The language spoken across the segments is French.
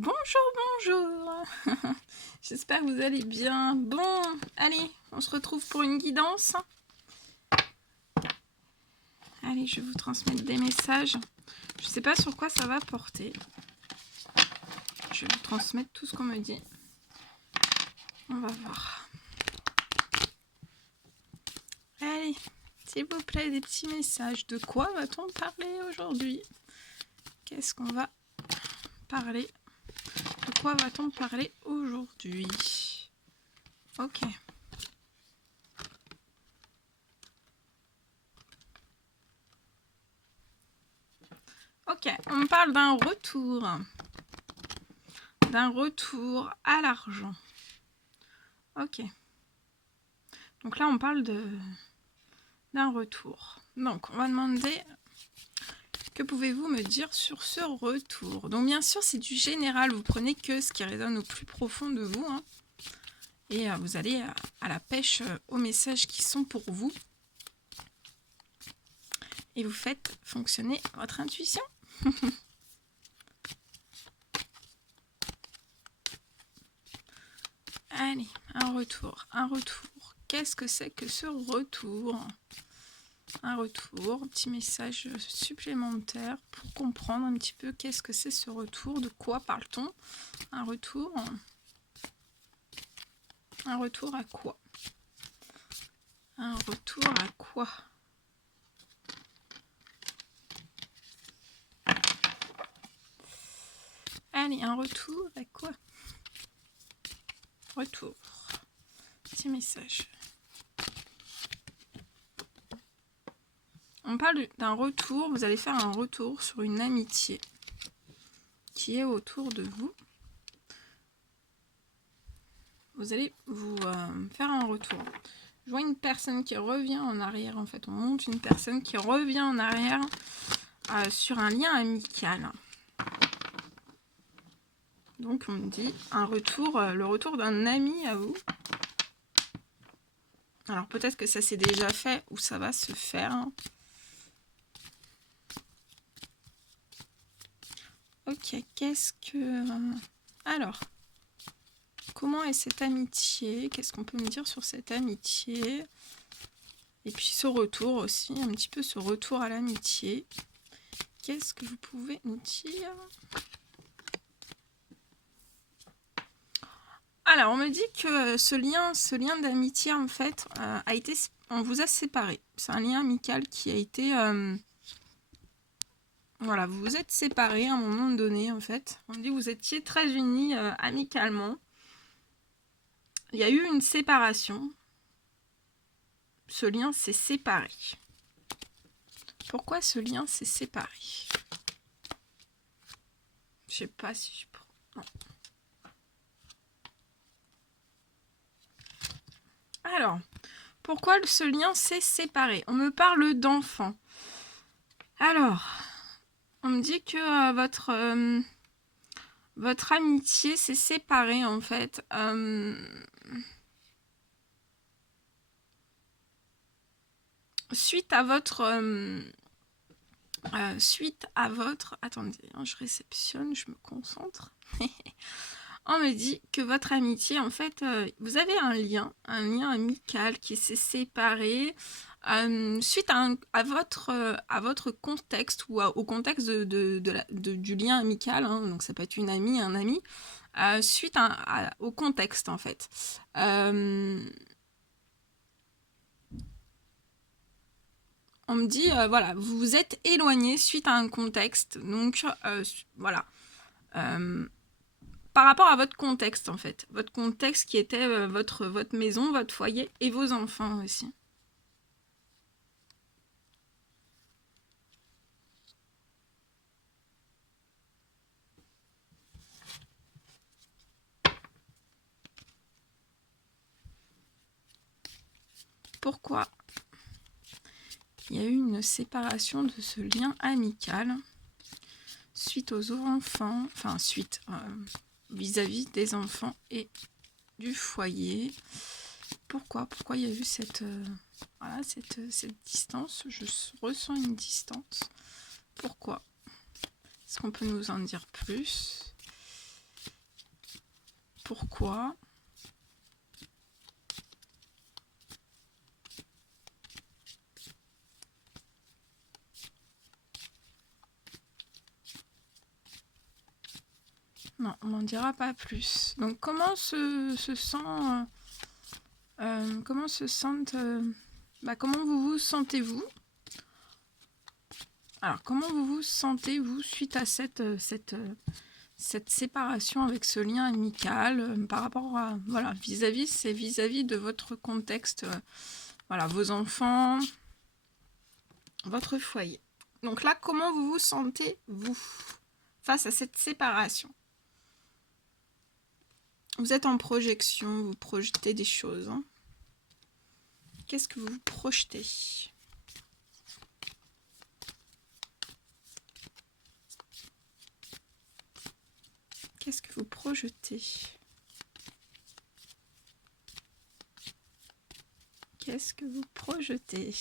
Bonjour, bonjour. J'espère que vous allez bien. Bon, allez, on se retrouve pour une guidance. Allez, je vais vous transmettre des messages. Je ne sais pas sur quoi ça va porter. Je vais vous transmettre tout ce qu'on me dit. On va voir. Allez, s'il vous plaît, des petits messages. De quoi va-t-on parler aujourd'hui? Qu'est-ce qu'on va parler? De quoi va-t-on parler aujourd'hui? Ok. Ok, on parle d'un retour. D'un retour à l'argent. Ok. Donc là, on parle d'un retour. Donc, on va demander, que pouvez-vous me dire sur ce retour? Donc, bien sûr, c'est du général. Vous prenez que ce qui résonne au plus profond de vous. Hein, et vous allez à la pêche aux messages qui sont pour vous. Et vous faites fonctionner votre intuition. Allez, un retour, un retour. Qu'est-ce que c'est que ce retour? Un retour, petit message supplémentaire pour comprendre un petit peu qu'est-ce que c'est ce retour, de quoi parle-t-on? Un retour à quoi? Un retour à quoi? Allez, un retour à quoi? Retour. Petit message. On parle d'un retour, vous allez faire un retour sur une amitié qui est autour de vous. Vous allez vous faire un retour. Je vois une personne qui revient en arrière, en fait. On monte une personne qui revient en arrière sur un lien amical. Donc on me dit un retour, le retour d'un ami à vous. Alors peut-être que ça s'est déjà fait ou ça va se faire. Ok, qu'est-ce que... Alors, comment est cette amitié? Qu'est-ce qu'on peut me dire sur cette amitié? Et puis ce retour aussi, un petit peu ce retour à l'amitié. Qu'est-ce que vous pouvez nous dire? Alors, on me dit que ce lien d'amitié, en fait, on vous a séparés. C'est un lien amical qui a été... voilà, vous vous êtes séparés à un moment donné, en fait. On me dit que vous étiez très unis amicalement. Il y a eu une séparation. Ce lien s'est séparé. Pourquoi ce lien s'est séparé? Je sais pas si je prends... Non. Alors, pourquoi ce lien s'est séparé? On me parle d'enfants. Alors, on me dit que votre amitié s'est séparée, en fait. Suite à votre... Attendez, hein, je réceptionne, je me concentre. On me dit que votre amitié, en fait, vous avez un lien amical qui s'est séparé suite à votre contexte ou au contexte du lien amical. Hein, donc ça peut être une amie, un ami, suite au contexte, en fait. On me dit, voilà, vous vous êtes éloigné suite à un contexte. Donc, voilà. Par rapport à votre contexte, en fait. Votre contexte qui était votre maison, votre foyer et vos enfants aussi. Pourquoi il y a eu une séparation de ce lien amical suite aux enfants, enfin suite vis-à-vis des enfants et du foyer? Pourquoi il y a eu cette distance? Je ressens une distance. Pourquoi? Est-ce qu'on peut nous en dire plus? Pourquoi? Non, on n'en dira pas plus. Donc, comment se sent... comment se sentent... comment vous sentez-vous? Alors, comment vous sentez-vous suite à cette séparation avec ce lien amical par rapport à... Voilà, c'est vis-à-vis de votre contexte. Voilà, vos enfants, votre foyer. Donc là, comment vous vous sentez, vous, face à cette séparation? Vous êtes en projection, vous projetez des choses. Hein. Qu'est-ce que vous projetez? Qu'est-ce que vous projetez? Qu'est-ce que vous projetez?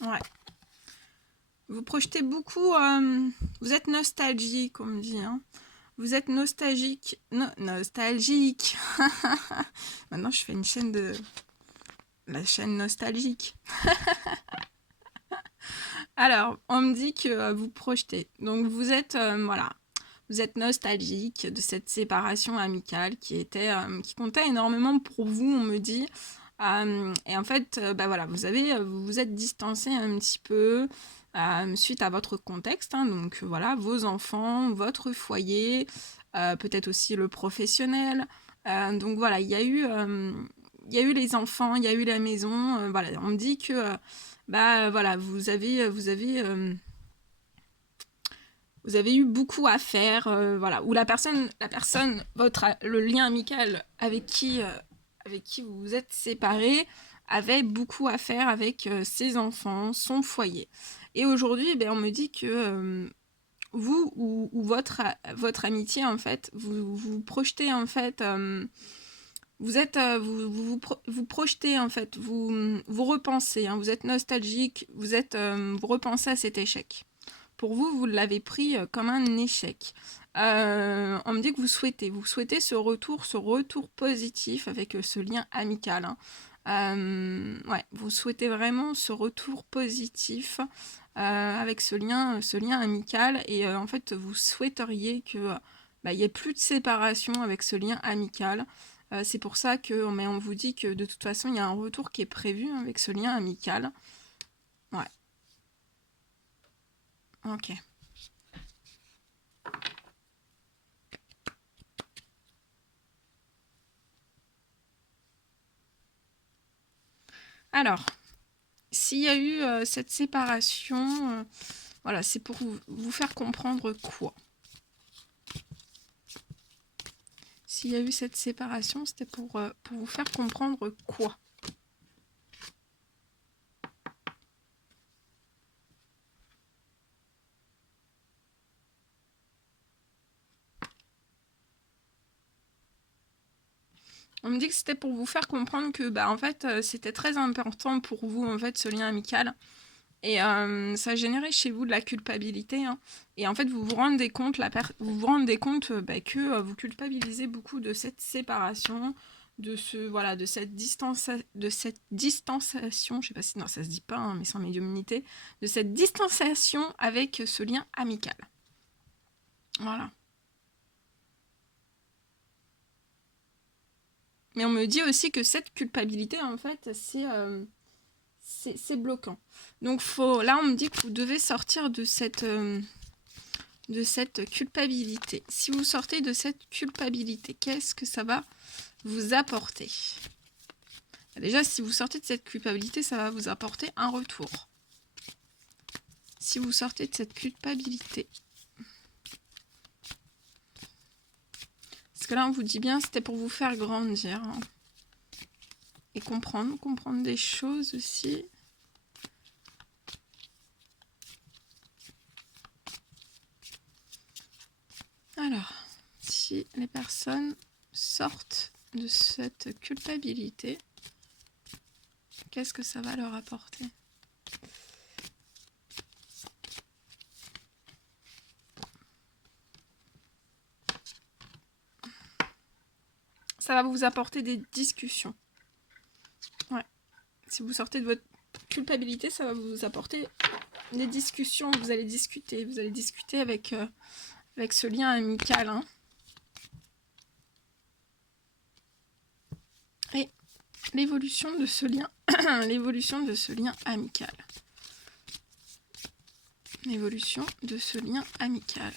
Ouais. Vous projetez beaucoup, vous êtes nostalgique, on me dit. Hein. Vous êtes nostalgique. Nostalgique. Maintenant, je fais une chaîne de... La chaîne nostalgique. Alors, on me dit que vous projetez. Donc, vous êtes, voilà, vous êtes nostalgique de cette séparation amicale qui comptait énormément pour vous, on me dit. Et en fait, voilà, vous vous êtes distancé un petit peu suite à votre contexte. Hein, donc, voilà, vos enfants, votre foyer, peut-être aussi le professionnel. Donc, voilà, il y a eu les enfants, il y a eu la maison. Voilà, on me dit que... voilà, vous avez eu beaucoup à faire, voilà, ou la personne, le lien amical avec qui vous vous êtes séparés avait beaucoup à faire avec ses enfants, son foyer. Et aujourd'hui, on me dit que vous ou votre amitié, en fait, vous projetez, en fait, vous projetez, en fait, vous repensez, hein, vous êtes nostalgique, vous repensez à cet échec. Pour vous, vous l'avez pris comme un échec. On me dit que vous souhaitez ce retour positif avec ce lien amical. Hein. Ouais, vous souhaitez vraiment ce retour positif avec ce lien amical. Et en fait, vous souhaiteriez que il n'y ait plus de séparation avec ce lien amical. C'est pour ça on vous dit que de toute façon, il y a un retour qui est prévu avec ce lien amical. Ouais. Ok. Alors, s'il y a eu cette séparation, voilà, c'est pour vous faire comprendre quoi? S'il y a eu cette séparation, c'était pour vous faire comprendre quoi? On me dit que c'était pour vous faire comprendre que en fait, c'était très important pour vous, en fait, ce lien amical. Et ça générait chez vous de la culpabilité. Hein. Et en fait, vous vous rendez compte, que vous culpabilisez beaucoup de cette séparation, de cette distanciation, je sais pas si non, ça se dit pas, hein, mais sans médiumnité, de cette distanciation avec ce lien amical. Voilà. Mais on me dit aussi que cette culpabilité, en fait, c'est bloquant. Donc là, on me dit que vous devez sortir de cette culpabilité. Si vous sortez de cette culpabilité, qu'est-ce que ça va vous apporter? Déjà, si vous sortez de cette culpabilité, ça va vous apporter un retour. Si vous sortez de cette culpabilité. Parce que là, on vous dit bien, c'était pour vous faire grandir. Hein. Et comprendre des choses aussi. Alors, si les personnes sortent de cette culpabilité, qu'est-ce que ça va leur apporter? ça va vous apporter des discussions. Ouais. Si vous sortez de votre culpabilité, ça va vous apporter des discussions. Vous allez discuter avec, avec ce lien amical. Hein. Et l'évolution de ce lien, l'évolution de ce lien amical. L'évolution de ce lien amical.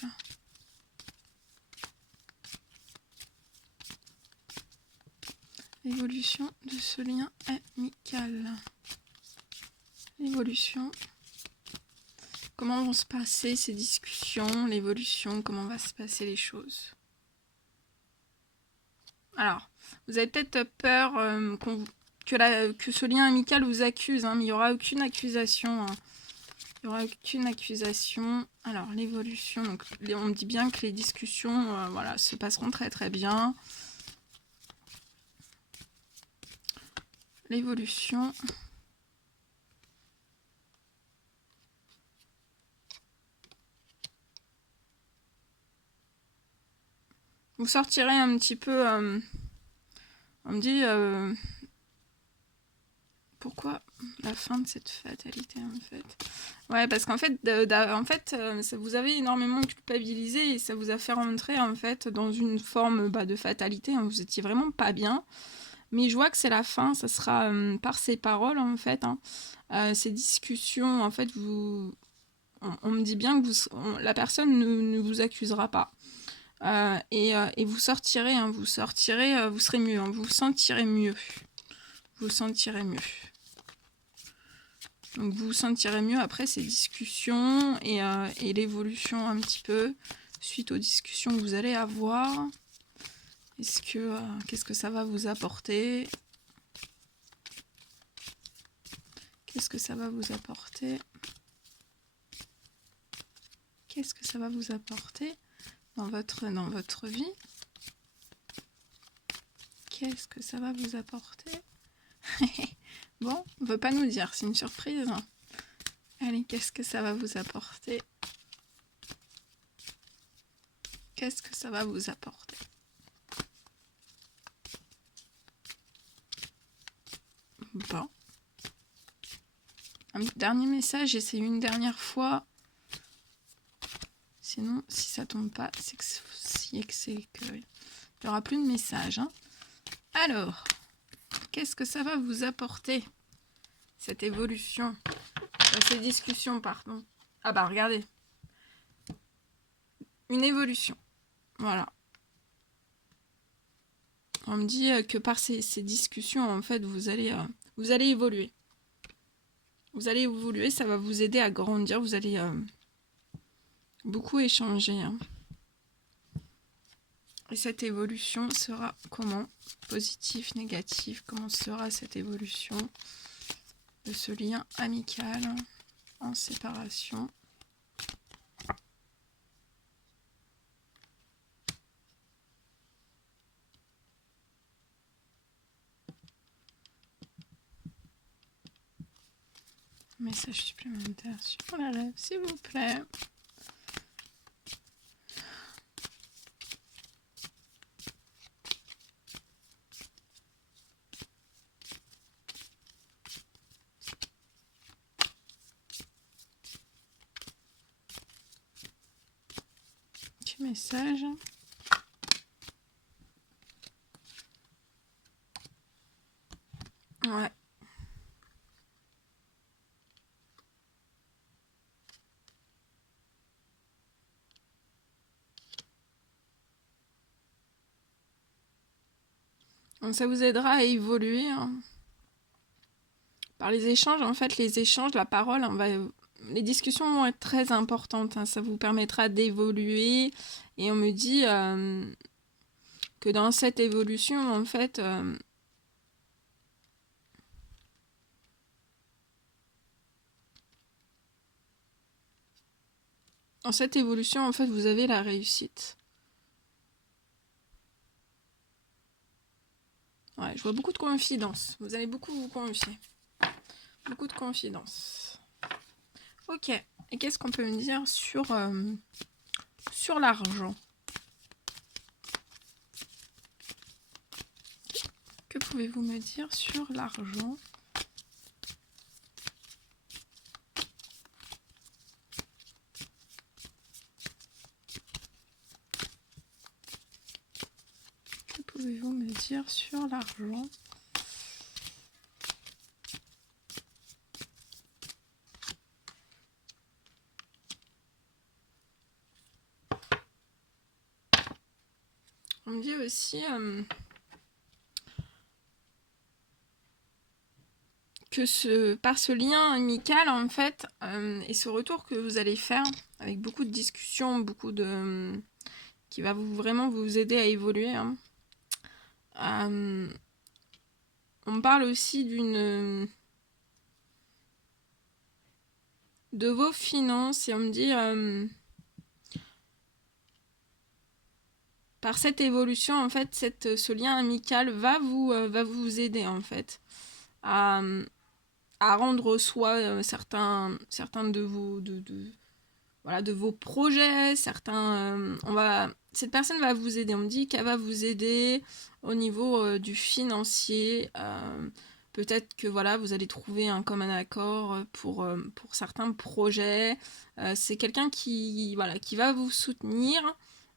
L'évolution de ce lien amical. L'évolution. Comment vont se passer ces discussions, l'évolution, comment va se passer les choses. Alors, vous avez peut-être peur que ce lien amical vous accuse, hein, mais il n'y aura aucune accusation. Hein. Il n'y aura aucune accusation. Alors, l'évolution, donc on me dit bien que les discussions voilà, se passeront très très bien. L'évolution. Vous sortirez un petit peu... on me dit... pourquoi la fin de cette fatalité en fait? Ouais, parce qu'en fait, vous avez énormément culpabilisé et ça vous a fait rentrer en fait dans une forme de fatalité. Hein. Vous étiez vraiment pas bien. Mais je vois que c'est la fin, ça sera par ces paroles en fait. Hein. Ces discussions, en fait, on me dit bien que la personne ne vous accusera pas. Et vous sortirez, hein, vous serez mieux, hein, vous vous sentirez mieux. Vous vous sentirez mieux. Donc vous vous sentirez mieux après ces discussions et l'évolution un petit peu suite aux discussions que vous allez avoir. Qu'est-ce que ça va vous apporter? Qu'est-ce que ça va vous apporter? Qu'est-ce que ça va vous apporter dans votre vie? Qu'est-ce que ça va vous apporter? Bon, on ne veut pas nous dire, c'est une surprise. Allez, qu'est-ce que ça va vous apporter? Qu'est-ce que ça va vous apporter? Bon. Un dernier message, j'essaie une dernière fois. Sinon, si ça tombe pas, c'est que il n'y aura plus de message. Hein. Alors, qu'est-ce que ça va vous apporter, cette évolution, ces discussions, pardon. Ah bah, regardez. Une évolution. Voilà. On me dit que par ces discussions, en fait, vous allez évoluer. Vous allez évoluer, ça va vous aider à grandir. Vous allez beaucoup échanger. Hein. Et cette évolution sera comment? Positif, négatif? Comment sera cette évolution de ce lien amical en séparation? Message supplémentaire sur la rêve, s'il vous plaît. Petit message. Ouais. Donc ça vous aidera à évoluer hein. Par les échanges. En fait, les échanges, la parole, les discussions vont être très importantes. Hein. Ça vous permettra d'évoluer. Et on me dit que dans cette évolution, en fait, dans cette évolution, en fait, vous avez la réussite. Ouais, je vois beaucoup de confidence. Vous allez beaucoup vous confier. Beaucoup de confidence. Ok. Et qu'est-ce qu'on peut me dire sur l'argent? Que pouvez-vous me dire sur l'argent? Que pouvez-vous me dire sur l'argent? On me dit aussi que par ce lien amical, en fait, et ce retour que vous allez faire, avec beaucoup de discussions, beaucoup de... qui va vraiment vous aider à évoluer, hein. On me parle aussi de vos finances, et on me dit... par cette évolution, en fait, ce lien amical va vous aider, en fait, à, rendre soi certains de vos voilà, de vos projets, cette personne va vous aider. On me dit qu'elle va vous aider au niveau du financier. Peut-être que voilà, vous allez trouver un commun accord pour certains projets. C'est quelqu'un qui va vous soutenir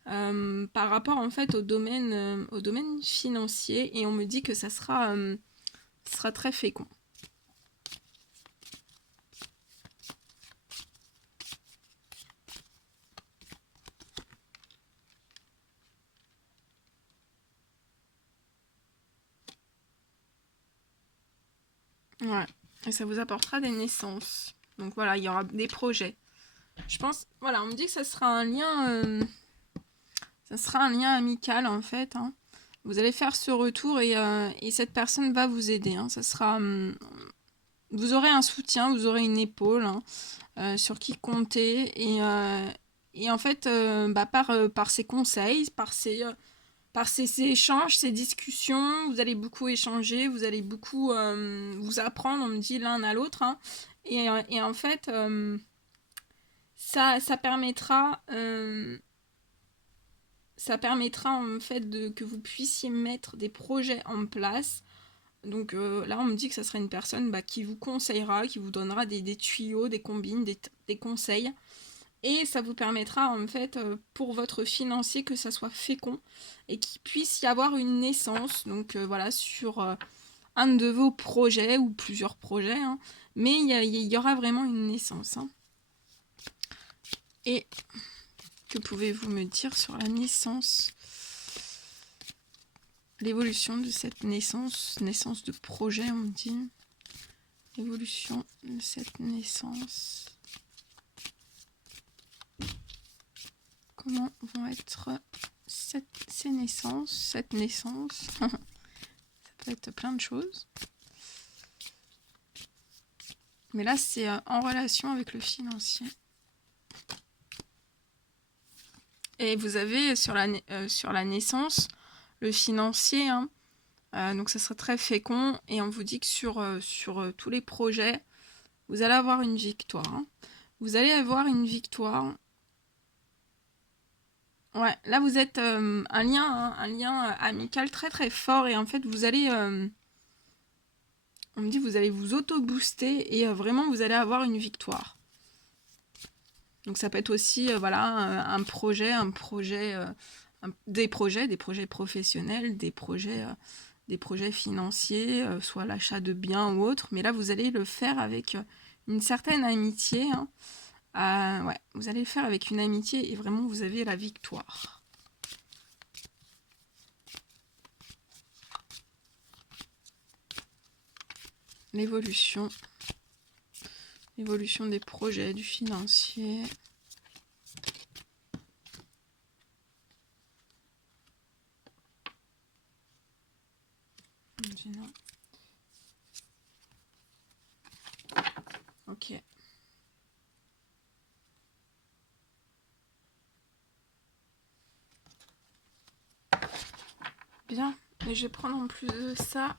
par rapport en fait au domaine financier, et on me dit que ça sera très fécond. Ouais, et ça vous apportera des naissances. Donc voilà, il y aura des projets. Je pense, voilà, on me dit que ça sera un lien amical en fait, hein. Vous allez faire ce retour, et cette personne va vous aider, hein. Ça sera, vous aurez un soutien, vous aurez une épaule, hein, sur qui compter, et en fait, par ses conseils, par ces échanges, ces discussions, vous allez beaucoup échanger, vous allez beaucoup vous apprendre, on me dit, l'un à l'autre, hein. Et en fait, ça permettra en fait que vous puissiez mettre des projets en place. Donc là, on me dit que ça sera une personne qui vous conseillera, qui vous donnera des tuyaux, des combines, des conseils. Et ça vous permettra en fait pour votre financier que ça soit fécond et qu'il puisse y avoir une naissance. Donc voilà, sur un de vos projets ou plusieurs projets, hein. Mais il y aura vraiment une naissance, hein. Et que pouvez-vous me dire sur la naissance? L'évolution de cette naissance de projet, on me dit. L'évolution de cette naissance. Comment vont être ces naissances, cette naissance? Ça peut être plein de choses. Mais là, c'est en relation avec le financier. Et vous avez sur la naissance le financier, hein. Donc ça sera très fécond, et on vous dit que sur tous les projets, vous allez avoir une victoire, hein. Vous allez avoir une victoire. Ouais, là vous êtes un lien amical très très fort, et en fait vous allez, on me dit, vous allez vous auto-booster, et vraiment vous allez avoir une victoire. Donc ça peut être aussi un projet, des projets professionnels, des projets financiers, soit l'achat de biens ou autre. Mais là, vous allez le faire avec une certaine amitié, hein. Ouais, vous allez le faire avec une amitié, et vraiment, vous avez la victoire. L'évolution des projets, du financier. Non. Ok. Bien, et je vais prendre en plus de ça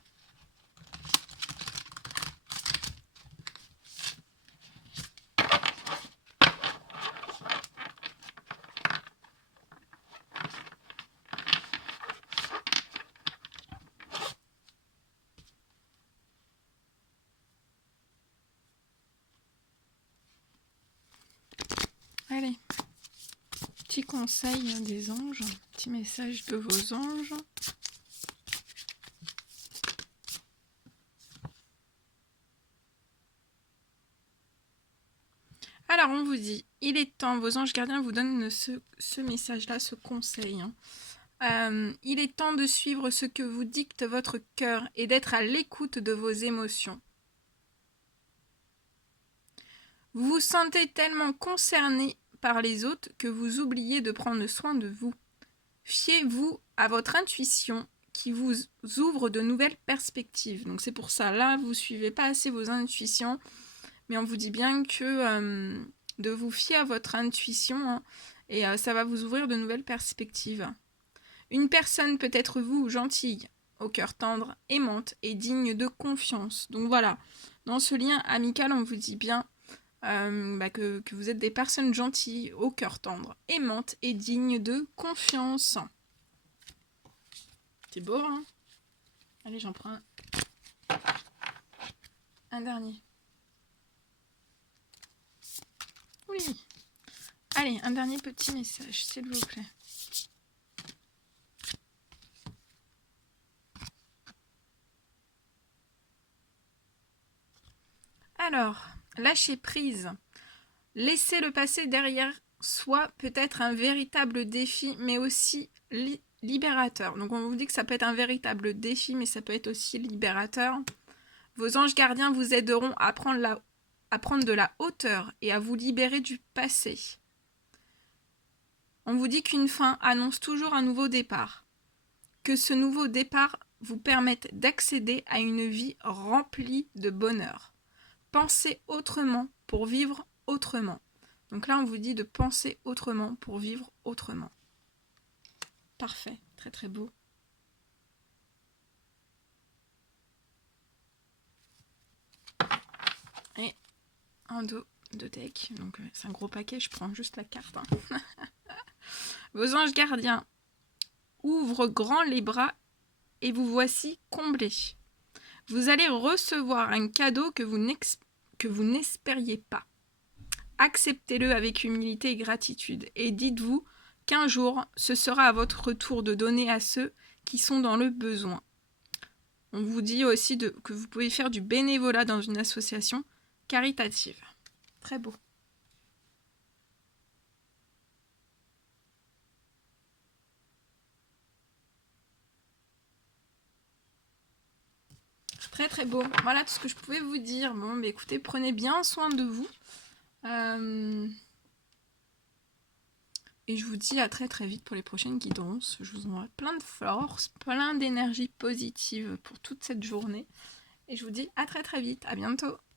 Allez, petit conseil des anges, petit message de vos anges. Alors, on vous dit, il est temps, vos anges gardiens vous donnent ce message-là, ce conseil. Il est temps de suivre ce que vous dicte votre cœur et d'être à l'écoute de vos émotions. Vous vous sentez tellement concerné par les autres que vous oubliez de prendre soin de vous. Fiez-vous à votre intuition qui vous ouvre de nouvelles perspectives. Donc c'est pour ça, là, vous ne suivez pas assez vos intuitions, mais on vous dit bien que de vous fier à votre intuition, et ça va vous ouvrir de nouvelles perspectives. Une personne peut être vous, gentille, au cœur tendre, aimante et digne de confiance. Donc voilà, dans ce lien amical, on vous dit bien que vous êtes des personnes gentilles, au cœur tendre, aimantes et dignes de confiance. C'est beau, hein? Allez, j'en prends un dernier. Oui. Allez, un dernier petit message, s'il vous plaît. Alors, lâcher prise. Laisser le passé derrière soi peut être un véritable défi, mais aussi libérateur. Donc on vous dit que ça peut être un véritable défi, mais ça peut être aussi libérateur. Vos anges gardiens vous aideront à prendre de la hauteur et à vous libérer du passé. On vous dit qu'une fin annonce toujours un nouveau départ. Que ce nouveau départ vous permette d'accéder à une vie remplie de bonheur. Pensez autrement pour vivre autrement. Donc là, on vous dit de penser autrement pour vivre autrement. Parfait, très très beau. Et un dos de deck, donc c'est un gros paquet, je prends juste la carte. Vos anges gardiens ouvrent grand les bras et vous voici comblés. Vous allez recevoir un cadeau que vous n'espériez pas. Acceptez-le avec humilité et gratitude et dites-vous qu'un jour, ce sera à votre tour de donner à ceux qui sont dans le besoin. On vous dit aussi que vous pouvez faire du bénévolat dans une association caritative. Très beau. Très très beau. Voilà tout ce que je pouvais vous dire. Bon, mais écoutez, prenez bien soin de vous. Et je vous dis à très très vite pour les prochaines guidances. Je vous envoie plein de force, plein d'énergie positive pour toute cette journée. Et je vous dis à très très vite. À bientôt.